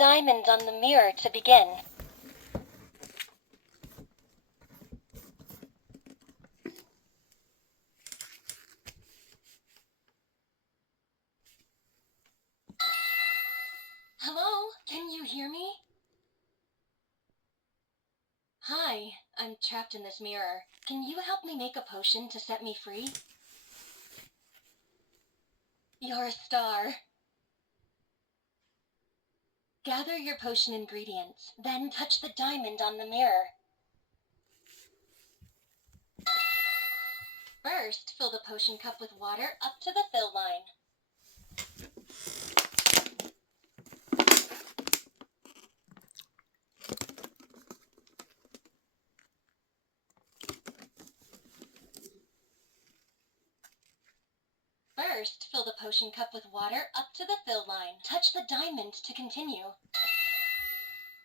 diamond on the mirror to begin. Hello? Can you hear me? Hi, I'm trapped in this mirror. Can you help me make a potion to set me free? You're a star. Gather your potion ingredients, then touch the diamond on the mirror. First, fill the potion cup with water up to the fill line. First, fill the potion cup with water up to the fill line. Touch the diamond to continue.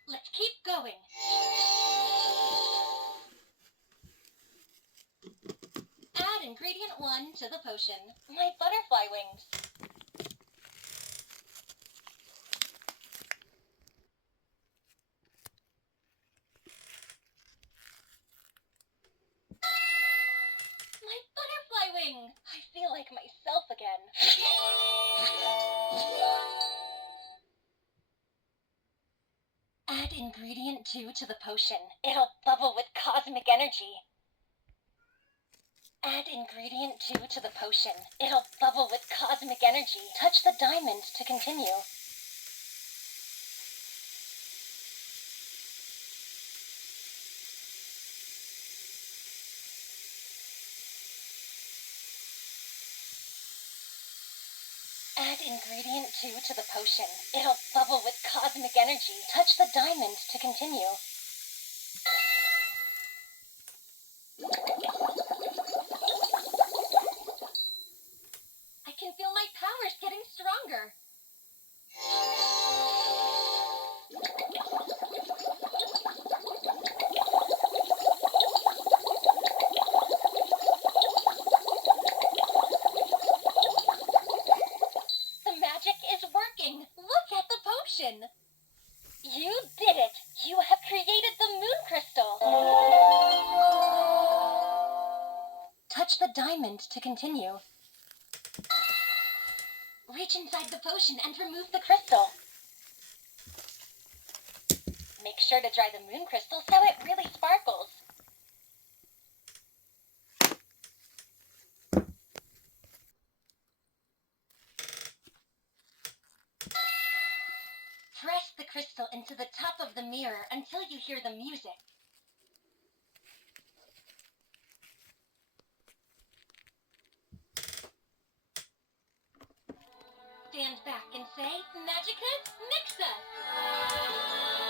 Let's keep going. Add ingredient 1 to the potion. My butterfly wings. My butterfly wing! I feel like myself again. Add ingredient 2 to the potion. It'll bubble with cosmic energy. Add ingredient 2 to the potion. It'll bubble with cosmic energy. Touch the diamond to continue. Add ingredient 2 to the potion. It'll bubble with cosmic energy. Touch the diamond to continue. I can feel my powers getting stronger. The magic is working. Look at the potion. You did it. You have created the moon crystal. Touch the diamond to continue. Reach inside the potion and remove the crystal. Make sure to dry the moon crystal so it really sparkles. Press the crystal into the top of the mirror until you hear the music. Stand back and say, Magicus, mix us!